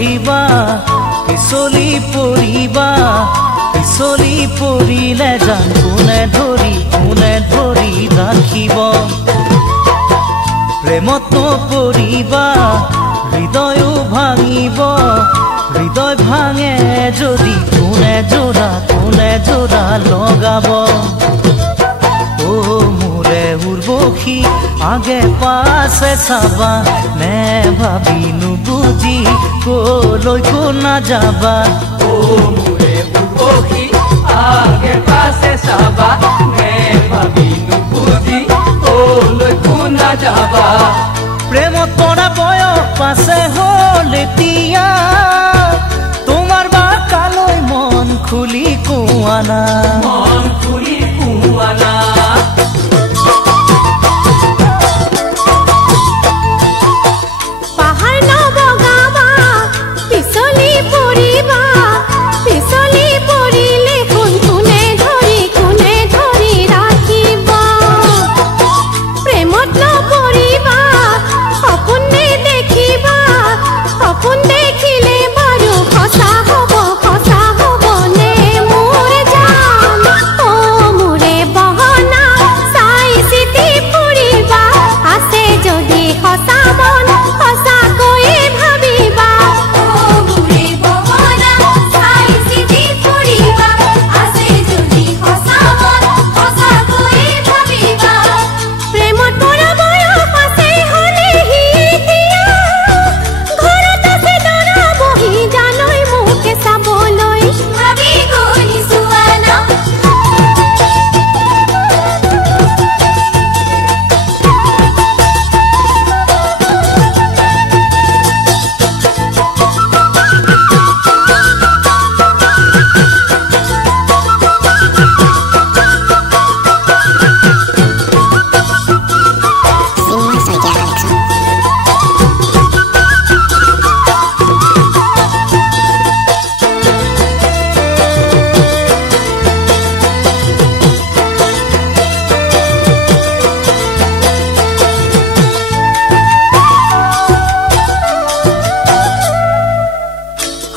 উঠিবা পিছলি পৰিবা পিছলি পৰিলে জান কোনে ধৰি ৰাখিব প্ৰেমত নপৰিবা হৃদয়ো ভাঙিব হৃদয় ভাঙে যদি কোনে জোৰা লগাব ও মোৰে উৰ্বশী আগে পাছে চাবা নে ভাবি নুবুজি কলৈকো নাযাবা ও মোৰে উৰ্বশী আগে পাছে চাবা নে ভাবি নুবুজি কলৈকো নাযাবা প্ৰেমত পৰা বয়স পাছে হ'ল এতিয়া তোমাৰ বাকালৈ মন খুলি কোৱানা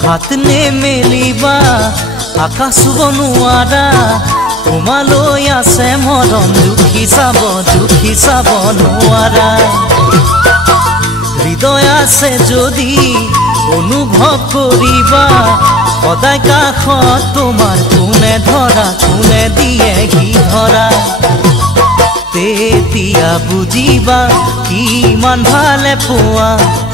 হাত নেমেলিবা আকাশ বনোৱাৰা তোমালৈ আছে মৰম দুখী চাব নোৱাৰা হৃদয় আছে যদি অনুভৱ কৰিবা সদায় কাষত তোমাৰ কোনে দিয়ে কি ধৰা তেতিয়া বুজিবা কিমান ভালে পোৱা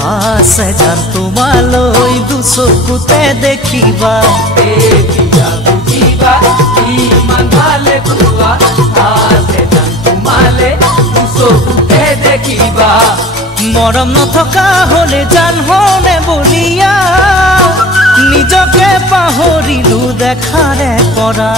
আছে জান তোমালৈ দুচকুতে দেখিবা তেতিয়া বুজিবা কিমান ভালে পোৱা আছে জান তোমালৈ দুচকুতে দেখিবা মৰম নথকা হলে জান হনে বলিয়া নিজকে পাহৰিলো দেখাৰে পৰা